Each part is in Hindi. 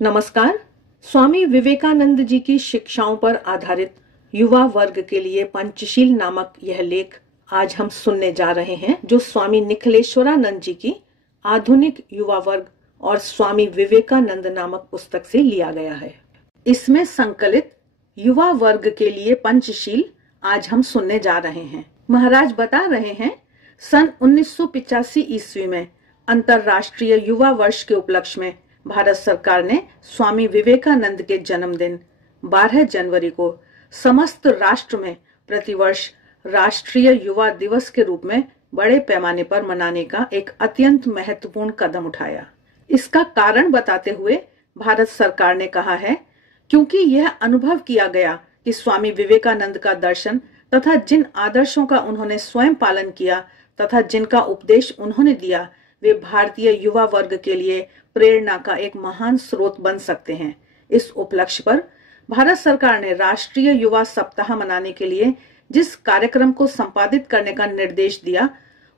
नमस्कार। स्वामी विवेकानंद जी की शिक्षाओं पर आधारित युवा वर्ग के लिए पंचशील नामक यह लेख आज हम सुनने जा रहे हैं, जो स्वामी निखिलेश्वरानंद जी की आधुनिक युवा वर्ग और स्वामी विवेकानंद नामक पुस्तक से लिया गया है। इसमें संकलित युवा वर्ग के लिए पंचशील आज हम सुनने जा रहे हैं। महाराज बता रहे हैं, सन 1985 ईस्वी में अंतर्राष्ट्रीय युवा वर्ष के उपलक्ष्य में भारत सरकार ने स्वामी विवेकानंद के जन्मदिन 12 जनवरी को समस्त राष्ट्र में प्रतिवर्ष राष्ट्रीय युवा दिवस के रूप में बड़े पैमाने पर मनाने का एक अत्यंत महत्वपूर्ण कदम उठाया। इसका कारण बताते हुए भारत सरकार ने कहा है, क्योंकि यह अनुभव किया गया कि स्वामी विवेकानंद का दर्शन तथा जिन आदर्शों का उन्होंने स्वयं पालन किया तथा जिनका उपदेश उन्होंने दिया, वे भारतीय युवा वर्ग के लिए प्रेरणा का एक महान स्रोत बन सकते हैं। इस उपलक्ष्य पर भारत सरकार ने राष्ट्रीय युवा सप्ताह मनाने के लिए जिस कार्यक्रम को संपादित करने का निर्देश दिया,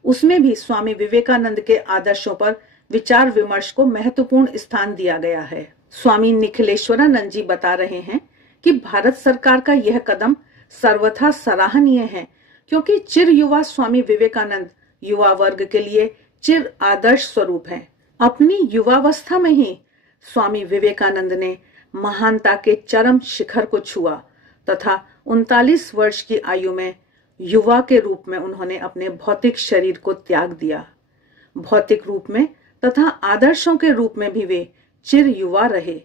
उसमें भी स्वामी विवेकानंद के आदर्शों पर विचार विमर्श को महत्वपूर्ण स्थान दिया गया है। स्वामी निखिलेश्वरानंद जी बता रहे हैं कि भारत सरकार का यह कदम सर्वथा सराहनीय है, क्योंकि चिर युवा स्वामी विवेकानंद युवा वर्ग के लिए चिर आदर्श स्वरूप है। अपनी युवावस्था में ही स्वामी विवेकानंद ने महानता के चरम शिखर को छुआ तथा 39 वर्ष की आयु में युवा के रूप में उन्होंने अपने भौतिक शरीर को त्याग दिया। भौतिक रूप में तथा आदर्शों के रूप में भी वे चिर युवा रहे।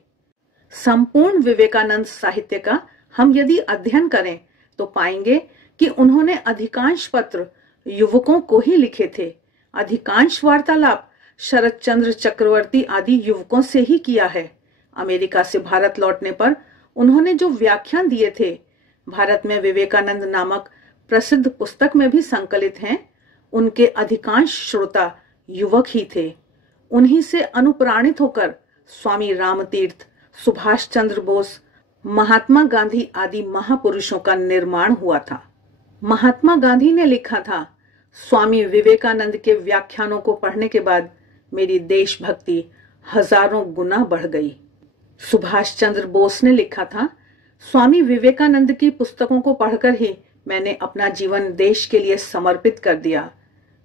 संपूर्ण विवेकानंद साहित्य का हम यदि अध्ययन करें तो पाएंगे कि उन्होंने अधिकांश पत्र युवकों को ही लिखे थे। अधिकांश वार्तालाप शरद चंद्र चक्रवर्ती आदि युवकों से ही किया है। अमेरिका से भारत लौटने पर उन्होंने जो व्याख्यान दिए थे, भारत में विवेकानंद नामक प्रसिद्ध पुस्तक में भी संकलित हैं, उनके अधिकांश श्रोता युवक ही थे। उन्हीं से अनुप्राणित होकर स्वामी रामतीर्थ, सुभाष चंद्र बोस, महात्मा गांधी आदि महापुरुषों का निर्माण हुआ था। महात्मा गांधी ने लिखा था, स्वामी विवेकानंद के व्याख्यानों को पढ़ने के बाद मेरी देशभक्ति हजारों गुना बढ़ गई। सुभाष चंद्र बोस ने लिखा था, स्वामी विवेकानंद की पुस्तकों को पढ़कर ही मैंने अपना जीवन देश के लिए समर्पित कर दिया।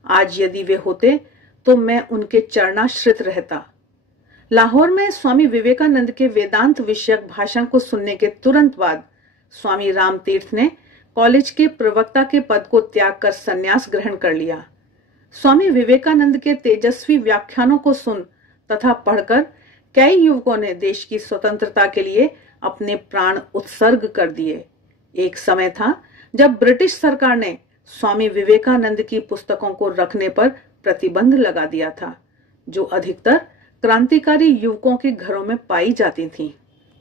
आज यदि वे होते तो मैं उनके चरणाश्रित रहता। लाहौर में स्वामी विवेकानंद के वेदांत विषयक भाषण को सुनने के तुरंत बाद स्वामी रामतीर्थ ने कॉलेज के प्रवक्ता के पद को त्याग कर संन्यास ग्रहण कर लिया। स्वामी विवेकानंद के तेजस्वी व्याख्यानों को सुन तथा पढ़कर कई युवकों ने देश की स्वतंत्रता के लिए अपने प्राण उत्सर्ग कर दिए। एक समय था जब ब्रिटिश सरकार ने स्वामी विवेकानंद की पुस्तकों को रखने पर प्रतिबंध लगा दिया था, जो अधिकतर क्रांतिकारी युवकों के घरों में पाई जाती थीं।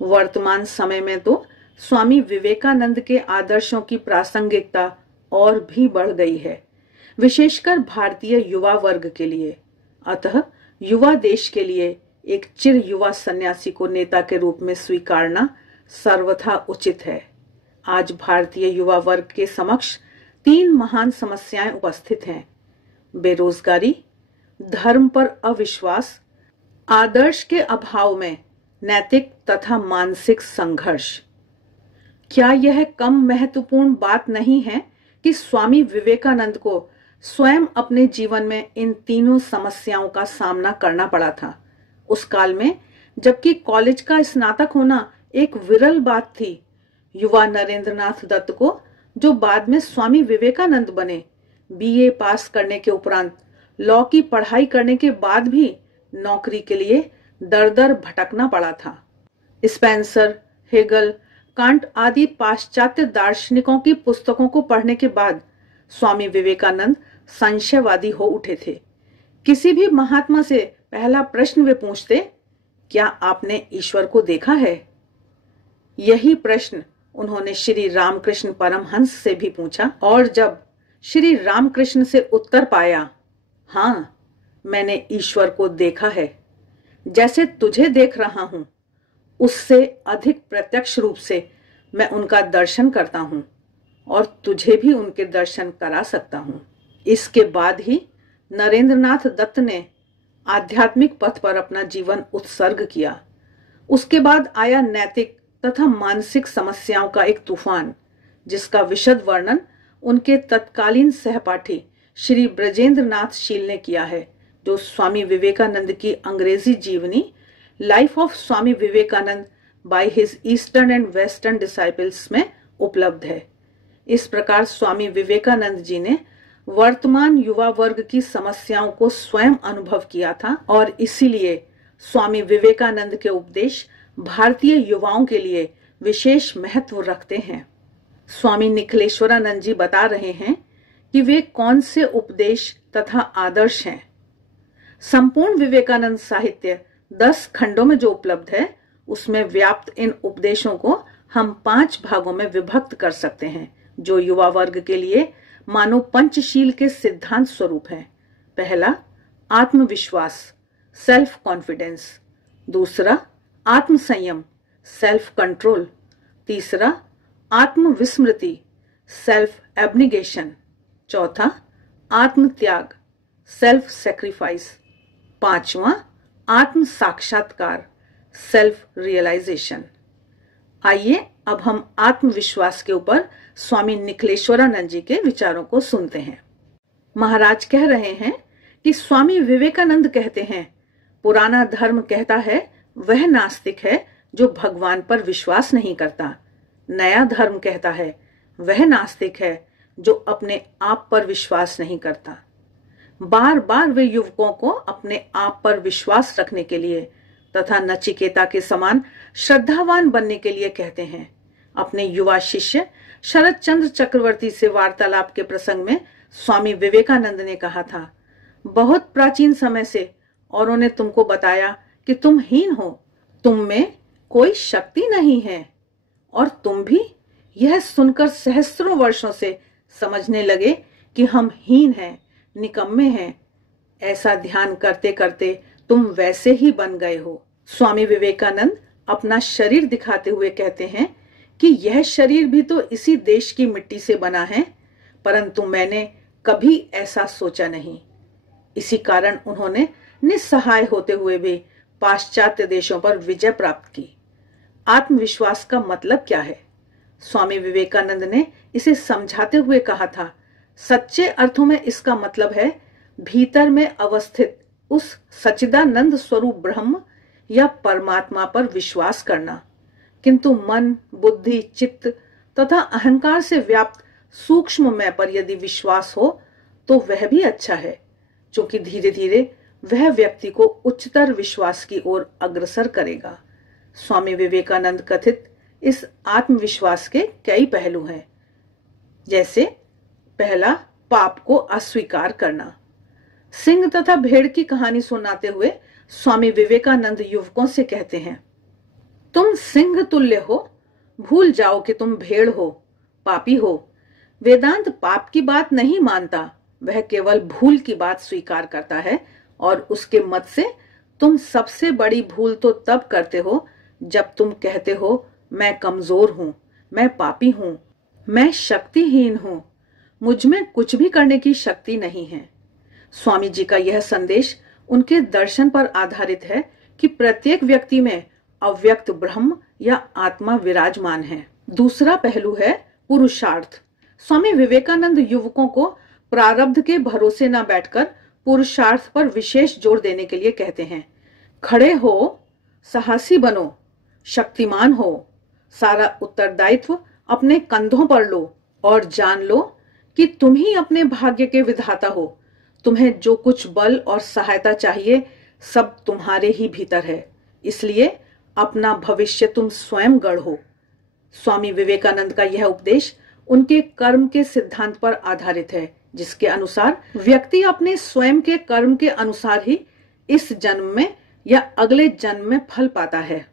वर्तमान समय में तो स्वामी विवेकानंद के आदर्शों की प्रासंगिकता और भी बढ़ गई है, विशेषकर भारतीय युवा वर्ग के लिए। अतः युवा देश के लिए एक चिर युवा सन्यासी को नेता के रूप में स्वीकारना सर्वथा उचित है। आज भारतीय युवा वर्ग के समक्ष 3 महान समस्याएं उपस्थित हैं: बेरोजगारी, धर्म पर अविश्वास, आदर्श के अभाव में नैतिक तथा मानसिक संघर्ष। क्या यह कम महत्वपूर्ण बात नहीं है कि स्वामी विवेकानंद को स्वयं अपने जीवन में इन तीनों समस्याओं का सामना करना पड़ा था, उस काल में जबकि कॉलेज का स्नातक होना एक विरल बात थी। युवा नरेंद्रनाथ दत्त को, जो बाद में स्वामी विवेकानंद बने, बीए पास करने के उपरांत लॉ की पढ़ाई करने के बाद भी नौकरी के लिए दर दर भटकना पड़ा था। स्पेंसर, हेगल, कांट आदि पाश्चात्य दार्शनिकों की पुस्तकों को पढ़ने के बाद स्वामी विवेकानंद संशयवादी हो उठे थे। किसी भी महात्मा से पहला प्रश्न वे पूछते, क्या आपने ईश्वर को देखा है? यही प्रश्न उन्होंने श्री रामकृष्ण परमहंस से भी पूछा, और जब श्री रामकृष्ण से उत्तर पाया, हाँ, मैंने ईश्वर को देखा है, जैसे तुझे देख रहा हूं, उससे अधिक प्रत्यक्ष रूप से मैं उनका दर्शन करता हूं और तुझे भी उनके दर्शन करा सकता हूं। इसके बाद ही नरेंद्रनाथ दत्त ने आध्यात्मिक पथ पर अपना जीवन उत्सर्ग किया। उसके बाद आया नैतिक तथा मानसिक समस्याओं का एक तूफान, जिसका विशद वर्णन उनके तत्कालीन सहपाठी श्री ब्रजेंद्र नाथ शील ने किया है, जो स्वामी विवेकानंद की अंग्रेजी जीवनी life of Swami Vivekananda by his eastern and western disciples में उपलब्ध है। इस प्रकार स्वामी विवेकानंद जी ने वर्तमान युवा वर्ग की समस्याओं को स्वयं अनुभव किया था और इसीलिए स्वामी विवेकानंद के उपदेश भारतीय युवाओं के लिए विशेष महत्व रखते हैं। स्वामी निखिलेश्वरानंद जी बता रहे हैं कि वे कौन से उपदेश तथा आदर्श हैं। संपूर्ण विवेकानंद साहित्य 10 खंडों में जो उपलब्ध है, उसमें व्याप्त इन उपदेशों को हम 5 भागों में विभक्त कर सकते हैं, जो युवा वर्ग के लिए मानो पंचशील के सिद्धांत स्वरूप है। पहला, आत्मविश्वास, सेल्फ कॉन्फिडेंस। दूसरा, आत्म संयम, सेल्फ कंट्रोल। तीसरा, आत्मविस्मृति, सेल्फ एब्निगेशन। चौथा, आत्म त्याग, सेल्फ सेक्रीफाइस। पांचवा, आत्म साक्षात्कार, सेल्फ रियलाइजेशन। आइए अब हम आत्मविश्वास के ऊपर स्वामी निखिलेश्वरानंद जी के विचारों को सुनते हैं। महाराज कह रहे हैं कि स्वामी विवेकानंद कहते हैं, पुराना धर्म कहता है वह नास्तिक है जो भगवान पर विश्वास नहीं करता। नया धर्म कहता है वह नास्तिक है जो अपने आप पर विश्वास नहीं करता। बार बार वे युवकों को अपने आप पर विश्वास रखने के लिए तथा नचिकेता के समान श्रद्धावान बनने के लिए कहते हैं। अपने युवा शिष्य शरद चंद्र चक्रवर्ती से वार्तालाप के प्रसंग में स्वामी विवेकानंद ने कहा था, बहुत प्राचीन समय से औरों ने तुमको बताया कि तुम हीन हो, तुम में कोई शक्ति नहीं है, और तुम भी यह सुनकर सहस्त्रों वर्षों से समझने लगे कि हम हीन हैं, निकम्मे हैं। ऐसा ध्यान करते करते तुम वैसे ही बन गए हो। स्वामी विवेकानंद अपना शरीर दिखाते हुए कहते हैं कि यह शरीर भी तो इसी देश की मिट्टी से बना है, परंतु मैंने कभी ऐसा सोचा नहीं। इसी कारण उन्होंने निस्सहाय होते हुए भी पाश्चात्य देशों पर विजय प्राप्त की। आत्मविश्वास का मतलब क्या है? स्वामी विवेकानंद ने इसे समझाते हुए कहा था, सच्चे अर्थों में इसका मतलब है भीतर में अवस्थित उस सच्चिदानंद स्वरूप ब्रह्म या परमात्मा पर विश्वास करना। किंतु मन, बुद्धि, चित्त तथा अहंकार से व्याप्त सूक्ष्म मैं पर यदि विश्वास हो तो वह भी अच्छा है, क्योंकि धीरे धीरे वह व्यक्ति को उच्चतर विश्वास की ओर अग्रसर करेगा। स्वामी विवेकानंद कथित इस आत्मविश्वास के कई पहलू हैं, जैसे पहला, पाप को अस्वीकार करना। सिंह तथा भेड़ की कहानी सुनाते हुए स्वामी विवेकानंद युवकों से कहते हैं, तुम सिंह तुल्य हो, भूल जाओ कि तुम भेड़ हो, पापी हो। वेदांत पाप की बात नहीं मानता, वह केवल भूल की बात स्वीकार करता है, और उसके मत से तुम सबसे बड़ी भूल तो तब करते हो जब तुम कहते हो मैं कमजोर हूं, मैं पापी हूं, मैं शक्तिहीन हूं, मुझ में कुछ भी करने की शक्ति नहीं है। स्वामी जी का यह संदेश उनके दर्शन पर आधारित है कि प्रत्येक व्यक्ति में अव्यक्त ब्रह्म या आत्मा विराजमान है। दूसरा पहलू है पुरुषार्थ। स्वामी विवेकानंद युवकों को प्रारब्ध के भरोसे न बैठकर पुरुषार्थ पर विशेष जोर देने के लिए कहते हैं। खड़े हो, साहसी बनो, शक्तिमान हो, सारा उत्तरदायित्व अपने कंधों पर लो और जान लो कि तुम ही अपने भाग्य के विधाता हो। तुम्हें जो कुछ बल और सहायता चाहिए सब तुम्हारे ही भीतर है, इसलिए अपना भविष्य तुम स्वयं गढ़ो। स्वामी विवेकानंद का यह उपदेश उनके कर्म के सिद्धांत पर आधारित है, जिसके अनुसार व्यक्ति अपने स्वयं के कर्म के अनुसार ही इस जन्म में या अगले जन्म में फल पाता है।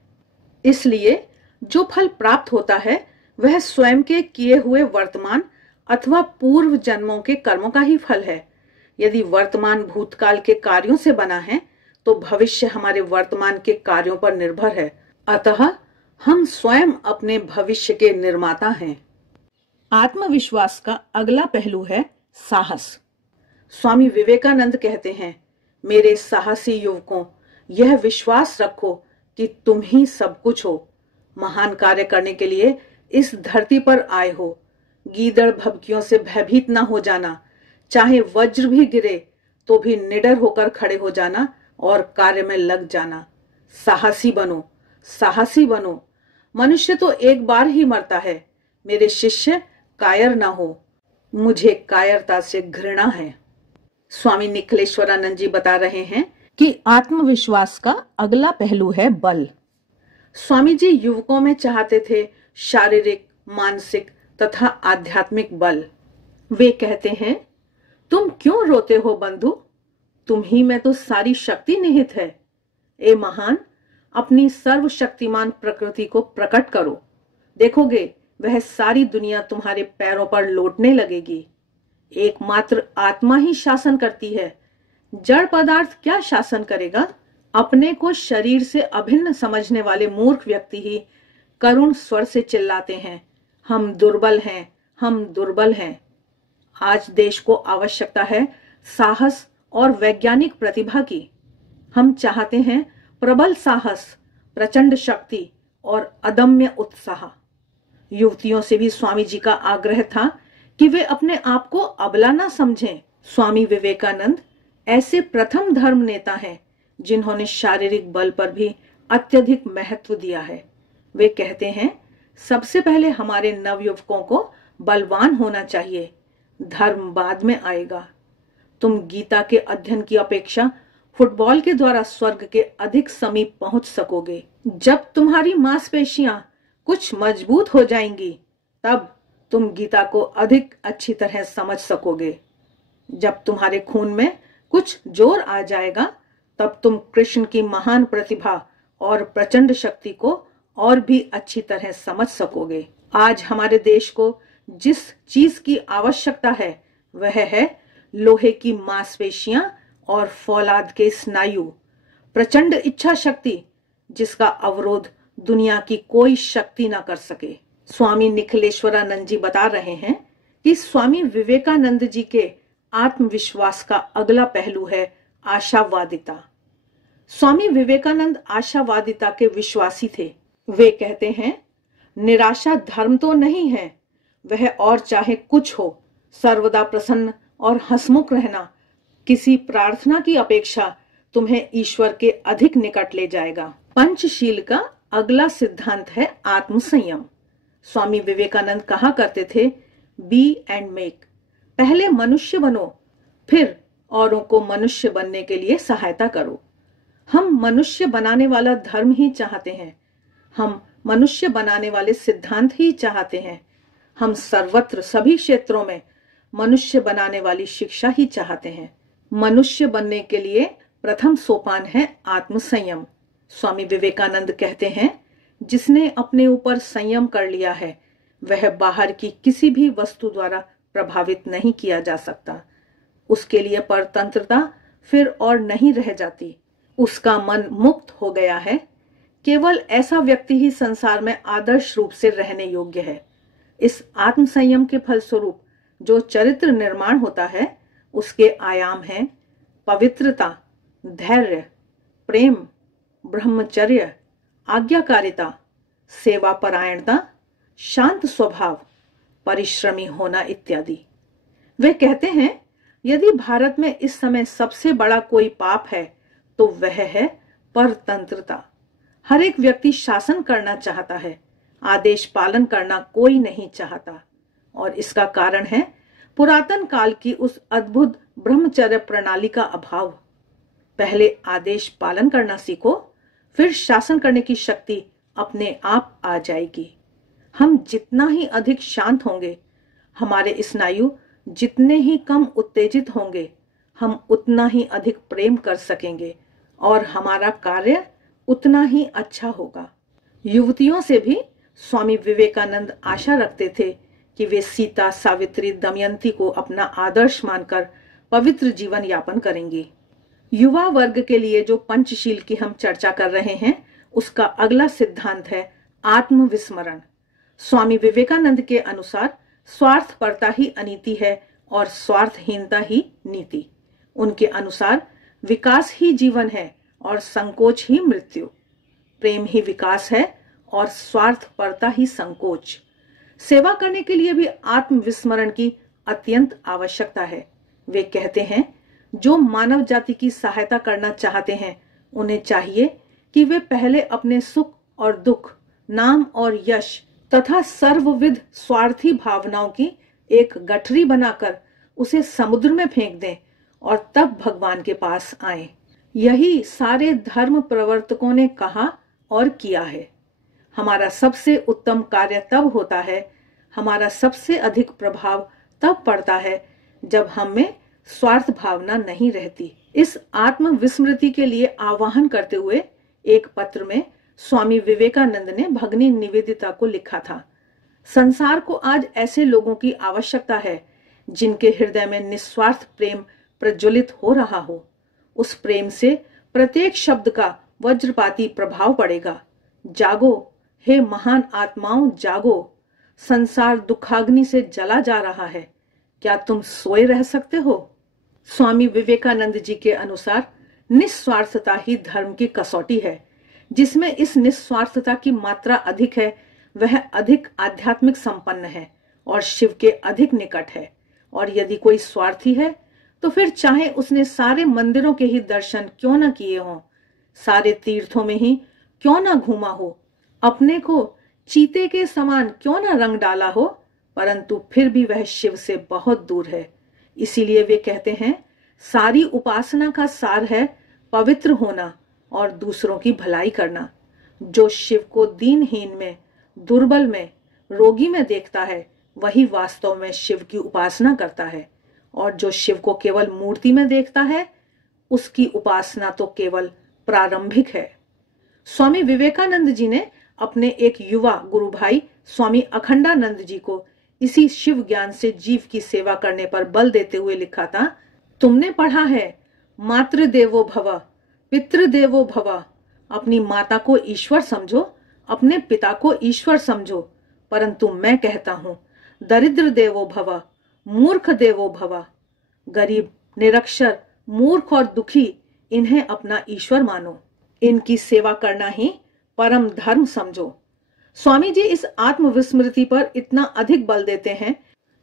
इसलिए जो फल प्राप्त होता है वह स्वयं के किए हुए वर्तमान अथवा पूर्व जन्मों के कर्मों का ही फल है। यदि वर्तमान भूतकाल के कार्यों से बना है तो भविष्य हमारे वर्तमान के कार्यों पर निर्भर है। अतः हम स्वयं अपने भविष्य के निर्माता हैं। आत्मविश्वास का अगला पहलू है साहस। स्वामी विवेकानंद कहते हैं, मेरे साहसी युवकों, यह विश्वास रखो कि तुम ही सब कुछ हो, महान कार्य करने के लिए इस धरती पर आए हो। गीदड़ भभकियों से भयभीत ना हो जाना, चाहे वज्र भी गिरे तो भी निडर होकर खड़े हो जाना और कार्य में लग जाना। साहसी बनो, साहसी बनो। मनुष्य तो एक बार ही मरता है। मेरे शिष्य कायर ना हो, मुझे कायरता से घृणा है। स्वामी निखिलेश्वरानंद जी बता रहे हैं कि आत्मविश्वास का अगला पहलू है बल। स्वामी जी युवकों में चाहते थे शारीरिक, मानसिक तथा आध्यात्मिक बल। वे कहते हैं, तुम क्यों रोते हो बंधु, तुम ही में तो सारी शक्ति निहित है। ए महान, अपनी सर्वशक्तिमान प्रकृति को प्रकट करो, देखोगे वह सारी दुनिया तुम्हारे पैरों पर लौटने लगेगी। एकमात्र आत्मा ही शासन करती है, जड़ पदार्थ क्या शासन करेगा। अपने को शरीर से अभिन्न समझने वाले मूर्ख व्यक्ति ही करुण स्वर से चिल्लाते हैं, हम दुर्बल हैं, हम दुर्बल हैं। आज देश को आवश्यकता है साहस और वैज्ञानिक प्रतिभा की। हम चाहते हैं प्रबल साहस, प्रचंड शक्ति और अदम्य उत्साह। युवतियों से भी स्वामी जी का आग्रह था कि वे अपने आप को अबला ना समझें। स्वामी विवेकानंद ऐसे प्रथम धर्म नेता हैं जिन्होंने शारीरिक बल पर भी अत्यधिक महत्व दिया है। वे कहते हैं, सबसे पहले हमारे नवयुवकों को बलवान होना चाहिए, धर्म बाद में आएगा। तुम गीता के अध्ययन की अपेक्षा फुटबॉल के द्वारा स्वर्ग के अधिक समीप पहुंच सकोगे। जब तुम्हारी मांसपेशियां कुछ मजबूत हो जाएंगी, तब तुम गीता को अधिक अच्छी तरह समझ सकोगे। जब तुम्हारे खून में कुछ जोर आ जाएगा, तब तुम कृष्ण की महान प्रतिभा और प्रचंड शक्ति को और भी अच्छी तरह समझ सकोगे। आज हमारे देश को जिस चीज की आवश्यकता है वह है लोहे की मांसपेशियां और फौलाद के स्नायु, प्रचंड इच्छा शक्ति जिसका अवरोध दुनिया की कोई शक्ति ना कर सके। स्वामी निखिलेश्वरानंद जी बता रहे हैं कि स्वामी विवेकानंद जी के आत्मविश्वास का अगला पहलू है आशावादिता। स्वामी विवेकानंद आशावादिता के विश्वासी थे। वे कहते हैं, निराशा धर्म तो नहीं है, वह और चाहे कुछ हो, सर्वदा प्रसन्न और हंसमुख रहना किसी प्रार्थना की अपेक्षा तुम्हें ईश्वर के अधिक निकट ले जाएगा। पंचशील का अगला सिद्धांत है आत्मसंयम। स्वामी विवेकानंद कहा करते थे, बी एंड मेक। पहले मनुष्य बनो, फिर औरों को मनुष्य बनने के लिए सहायता करो। हम मनुष्य बनाने वाला धर्म ही चाहते हैं, हम मनुष्य बनाने वाले सिद्धांत ही चाहते हैं, हम सर्वत्र सभी क्षेत्रों में मनुष्य बनाने वाली शिक्षा ही चाहते हैं। मनुष्य बनने के लिए प्रथम सोपान है आत्मसंयम। स्वामी विवेकानंद कहते हैं, जिसने अपने ऊपर संयम कर लिया है वह बाहर की किसी भी वस्तु द्वारा प्रभावित नहीं किया जा सकता। उसके लिए परतंत्रता फिर और नहीं रह जाती। उसका मन मुक्त हो गया है। केवल ऐसा व्यक्ति ही संसार में आदर्श रूप से रहने योग्य है। इस आत्मसंयम के फलस्वरूप जो चरित्र निर्माण होता है उसके आयाम हैं पवित्रता, धैर्य, प्रेम, ब्रह्मचर्य, आज्ञाकारिता, सेवा परायणता, शांत स्वभाव, परिश्रमी होना इत्यादि। वे कहते हैं, यदि भारत में इस समय सबसे बड़ा कोई पाप है तो वह है परतंत्रता। हर एक व्यक्ति शासन करना चाहता है, आदेश पालन करना कोई नहीं चाहता, और इसका कारण है पुरातन काल की उस अद्भुत ब्रह्मचर्य प्रणाली का अभाव। पहले आदेश पालन करना सीखो, फिर शासन करने की शक्ति अपने आप आ जाएगी। हम जितना ही अधिक शांत होंगे, हमारे स्नायु जितने ही कम उत्तेजित होंगे, हम उतना ही अधिक प्रेम कर सकेंगे और हमारा कार्य उतना ही अच्छा होगा। युवतियों से भी स्वामी विवेकानंद आशा रखते थे कि वे सीता, सावित्री, दमयंती को अपना आदर्श मानकर पवित्र जीवन यापन करेंगी। युवा वर्ग के लिए जो पंचशील की हम चर्चा कर रहे हैं उसका अगला सिद्धांत है आत्मविस्मरण। स्वामी विवेकानंद के अनुसार स्वार्थपरता ही अनीति है और स्वार्थहीनता ही नीति। उनके अनुसार विकास ही जीवन है और संकोच ही मृत्यु। प्रेम ही विकास है और स्वार्थपरता ही संकोच। सेवा करने के लिए भी आत्मविस्मरण की अत्यंत आवश्यकता है। वे कहते हैं, जो मानव जाति की सहायता करना चाहते हैं उन्हें चाहिए कि वे पहले अपने सुख और दुख, नाम और यश तथा सर्वविध स्वार्थी भावनाओं की एक गठरी बनाकर उसे समुद्र में फेंक दें और तब भगवान के पास आएं। यही सारे धर्म प्रवर्तकों ने कहा और किया है। हमारा सबसे उत्तम कार्य तब होता है, हमारा सबसे अधिक प्रभाव तब पड़ता है जब हम में स्वार्थ भावना नहीं रहती। इस आत्म विस्मृति के लिए आह्वान करते हुए एक पत्र में स्वामी विवेकानंद ने भगनी निवेदिता को लिखा था, संसार को आज ऐसे लोगों की आवश्यकता है जिनके हृदय में निस्वार्थ प्रेम प्रज्वलित हो रहा हो। उस प्रेम से प्रत्येक शब्द का वज्रपाती प्रभाव पड़ेगा। जागो हे महान आत्माओं, जागो, संसार दुखाग्नि से जला जा रहा है, क्या तुम सोए रह सकते हो? स्वामी विवेकानंद जी के अनुसार निस्वार्थता ही धर्म की कसौटी है। जिसमें इस निस्वार्थता की मात्रा अधिक है वह अधिक आध्यात्मिक संपन्न है और शिव के अधिक निकट है। और यदि कोई स्वार्थी है तो फिर चाहे उसने सारे मंदिरों के ही दर्शन क्यों न किए हों, सारे तीर्थों में ही क्यों न घूमा हो, अपने को चीते के समान क्यों न रंग डाला हो, परंतु फिर भी वह शिव से बहुत दूर है। इसीलिए वे कहते हैं, सारी उपासना का सार है पवित्र होना और दूसरों की भलाई करना। जो शिव को दीनहीन में, दुर्बल में, रोगी में देखता है वही वास्तव में शिव की उपासना करता है, और जो शिव को केवल मूर्ति में देखता है उसकी उपासना तो केवल प्रारंभिक है। स्वामी विवेकानंद जी ने अपने एक युवा गुरु भाई स्वामी अखंडानंद जी को इसी शिव ज्ञान से जीव की सेवा करने पर बल देते हुए लिखा था, तुमने पढ़ा है मातृदेवो भव, पितृदेवो भव। अपनी माता को ईश्वर समझो, अपने पिता को ईश्वर समझो, परंतु मैं कहता हूं दरिद्र देवो भव, मूर्ख देवो भव। गरीब, निरक्षर, मूर्ख और दुखी, इन्हें अपना ईश्वर मानो, इनकी सेवा करना ही परम धर्म समझो। स्वामी जी इस आत्मविस्मृति पर इतना अधिक बल देते हैं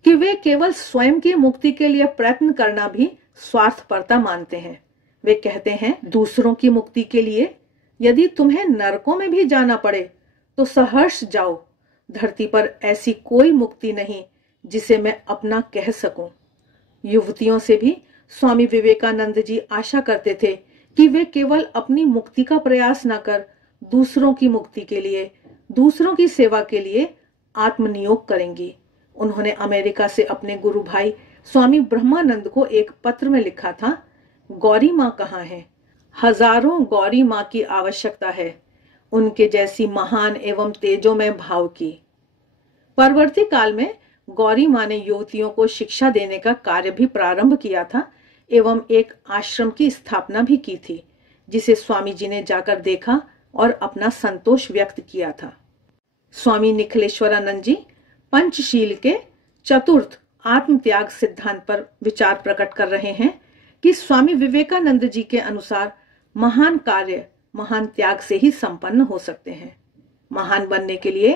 कि वे केवल स्वयं की मुक्ति के लिए प्रयत्न करना भी स्वार्थपरता मानते हैं। वे कहते हैं, दूसरों की मुक्ति के लिए यदि तुम्हें नरकों में भी जाना पड़े तो सहर्ष जाओ। धरती पर ऐसी कोई मुक्ति नहीं जिसे मैं अपना कह सकूं। युवतियों से भी स्वामी विवेकानंद जी आशा करते थे कि वे केवल अपनी मुक्ति का प्रयास न कर दूसरों की मुक्ति के लिए, दूसरों की सेवा के लिए आत्मनियोग करेंगी। उन्होंने अमेरिका से अपने गुरु भाई स्वामी ब्रह्मानंद को एक पत्र में लिखा था, गौरी माँ कहाँ है? हजारों गौरी माँ की आवश्यकता है, उनके जैसी महान एवं तेजोमय भाव की। परवर्ती काल में गौरी माँ ने युवतियों को शिक्षा देने का कार्य भी प्रारंभ किया था एवं एक आश्रम की स्थापना भी की थी, जिसे स्वामी जी ने जाकर देखा और अपना संतोष व्यक्त किया था। स्वामी निखिलेश्वरानंद जी पंचशील के चतुर्थ आत्म त्याग सिद्धांत पर विचार प्रकट कर रहे हैं कि स्वामी विवेकानंद जी के अनुसार महान कार्य महान त्याग से ही संपन्न हो सकते हैं। महान बनने के लिए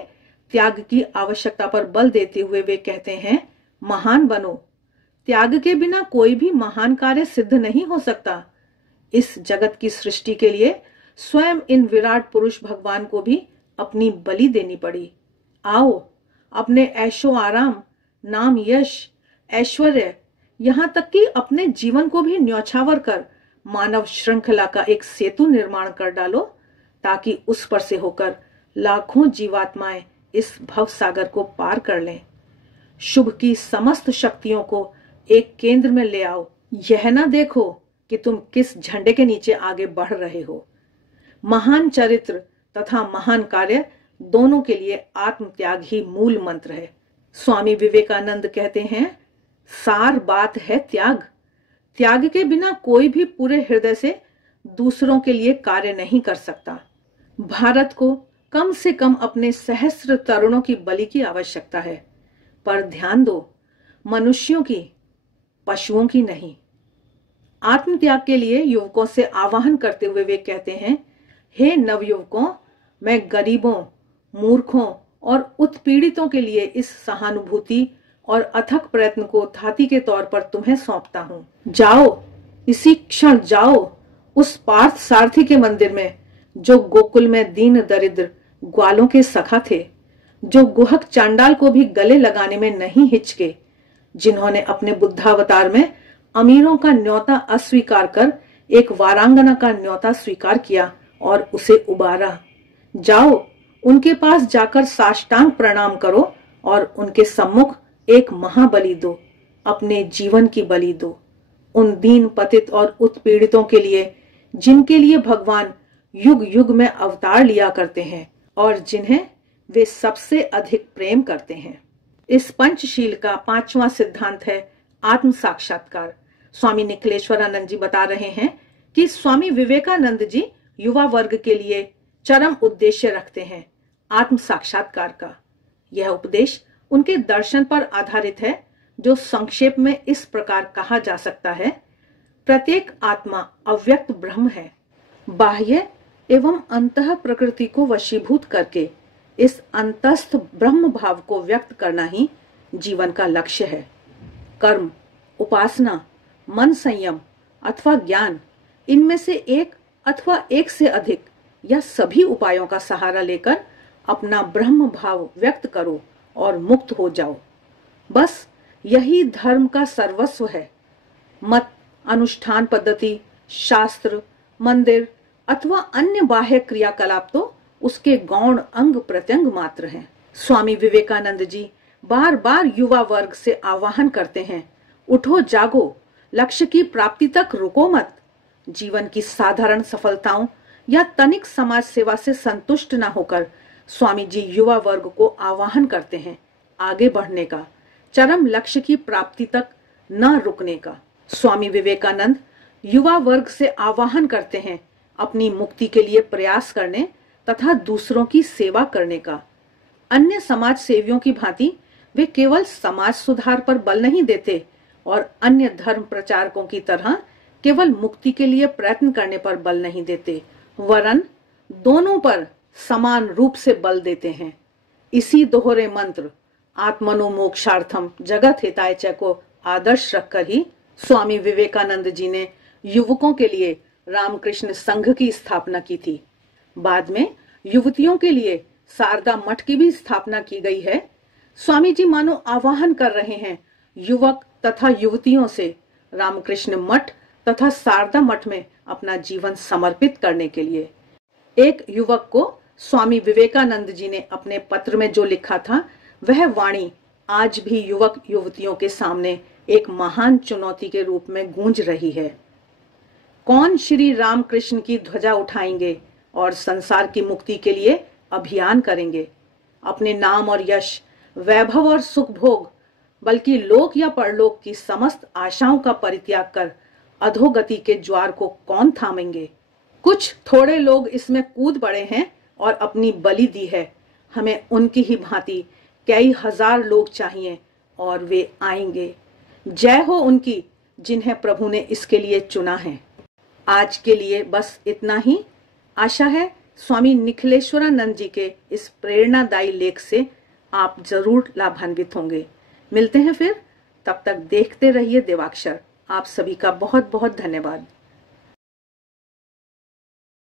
त्याग की आवश्यकता पर बल देते हुए वे कहते हैं, महान बनो, त्याग के बिना कोई भी महान कार्य सिद्ध नहीं हो सकता। इस जगत की सृष्टि के लिए स्वयं इन विराट पुरुष भगवान को भी अपनी बलि देनी पड़ी। आओ, अपने ऐशो आराम, नाम, यश, ऐश्वर्य, यहाँ तक कि अपने जीवन को भी न्यौछावर कर मानव श्रृंखला का एक सेतु निर्माण कर डालो, ताकि उस पर से होकर लाखों जीवात्माएं इस भव सागर को पार कर लें। शुभ की समस्त शक्तियों को एक केंद्र में ले आओ। यह ना देखो कि तुम किस झंडे के नीचे आगे बढ़ रहे हो। महान चरित्र तथा महान कार्य दोनों के लिए आत्म त्याग ही मूल मंत्र है। स्वामी विवेकानंद कहते हैं, सार बात है त्याग। त्याग के बिना कोई भी पूरे हृदय से दूसरों के लिए कार्य नहीं कर सकता। भारत को कम से कम अपने सहस्त्र तरुणों की बलि की आवश्यकता है, पर ध्यान दो, मनुष्यों की, पशुओं की नहीं। आत्म त्याग के लिए युवकों से आह्वान करते हुए वे कहते हैं, हे नवयुवकों, मैं गरीबों, मूर्खों और उत्पीड़ितों के लिए इस सहानुभूति और अथक प्रयत्न को थाती के तौर पर तुम्हें सौंपता हूँ। जाओ, इसी क्षण जाओ उस पार्थ सारथी के मंदिर में, जो गोकुल में दीन दरिद्र ग्वालों के सखा थे, जो गुहक चांडाल को भी गले लगाने में नहीं हिचके, जिन्होंने अपने बुद्धावतार में अमीरों का न्योता अस्वीकार कर एक वारांगना का न्योता स्वीकार किया और उसे उबारा। जाओ, उनके पास जाकर साष्टांग प्रणाम करो और उनके सम्मुख एक महाबलि दो, अपने जीवन की बलि दो, उन दीन पतित और उत्पीड़ितों के लिए जिनके लिए भगवान युग युग में अवतार लिया करते हैं और जिन्हें वे सबसे अधिक प्रेम करते हैं। इस पंचशील का 5वां सिद्धांत है आत्म साक्षात्कार। स्वामी निखिलेश्वरानंद जी बता रहे हैं कि स्वामी विवेकानंद जी युवा वर्ग के लिए चरम उद्देश्य रखते हैं आत्म साक्षात्कार का। यह उपदेश उनके दर्शन पर आधारित है, जो संक्षेप में इस प्रकार कहा जा सकता है: प्रत्येक आत्मा अव्यक्त ब्रह्म है। बाह्य एवं अंतः प्रकृति को वशीभूत करके इस अंतस्थ ब्रह्म भाव को व्यक्त करना ही जीवन का लक्ष्य है। कर्म, उपासना, मन संयम अथवा ज्ञान, इनमें से एक अथवा एक से अधिक या सभी उपायों का सहारा लेकर अपना ब्रह्म भाव व्यक्त करो और मुक्त हो जाओ। बस यही धर्म का सर्वस्व है। मत, अनुष्ठान पद्धति, शास्त्र, मंदिर अथवा अन्य बाह्य क्रियाकलाप तो उसके गौण अंग प्रत्यंग मात्र हैं। स्वामी विवेकानंद जी बार बार युवा वर्ग से आह्वान करते हैं, उठो जागो, लक्ष्य की प्राप्ति तक रुको मत। जीवन की साधारण सफलताओं या तनिक समाज सेवा से संतुष्ट न होकर स्वामी जी युवा वर्ग को आह्वान करते हैं आगे बढ़ने का, चरम लक्ष्य की प्राप्ति तक न रुकने का। स्वामी विवेकानंद युवा वर्ग से आह्वान करते हैं अपनी मुक्ति के लिए प्रयास करने तथा दूसरों की सेवा करने का। अन्य समाज सेवियों की भांति वे केवल समाज सुधार पर बल नहीं देते और अन्य धर्म प्रचारकों की तरह केवल मुक्ति के लिए प्रयत्न करने पर बल नहीं देते, वरन दोनों पर समान रूप से बल देते हैं। इसी दोहरे मंत्र आत्मनो मोक्षार्थम जगत हिताय च को आदर्श रखकर ही स्वामी विवेकानंद जी ने युवकों के लिए रामकृष्ण संघ की स्थापना की थी। बाद में युवतियों के लिए शारदा मठ की भी स्थापना की गई है। स्वामी जी मानो आह्वान कर रहे हैं युवक तथा युवतियों से रामकृष्ण मठ तथा शारदा मठ में अपना जीवन समर्पित करने के लिए। एक युवक को स्वामी विवेकानंद जी ने अपने पत्र में जो लिखा था, वह वाणी आज भी युवक युवतियों के सामने एक महान चुनौती के रूप में गूंज रही है। कौन श्री रामकृष्ण की ध्वजा उठाएंगे और संसार की मुक्ति के लिए अभियान करेंगे? अपने नाम और यश, वैभव और सुख भोग, बल्कि लोक या परलोक की समस्त आशाओं का परित्याग कर अधोगति के ज्वार को कौन थामेंगे? कुछ थोड़े लोग इसमें कूद पड़े हैं और अपनी बलि दी है। हमें उनकी ही भांति कई हजार लोग चाहिए और वे आएंगे। जय हो उनकी जिन्हें प्रभु ने इसके लिए चुना है। आज के लिए बस इतना ही। आशा है स्वामी निखिलेश्वरानंद जी के इस प्रेरणादायी लेख से आप जरूर लाभान्वित होंगे। मिलते हैं फिर, तब तक देखते रहिए देवाक्षर। आप सभी का बहुत बहुत धन्यवाद।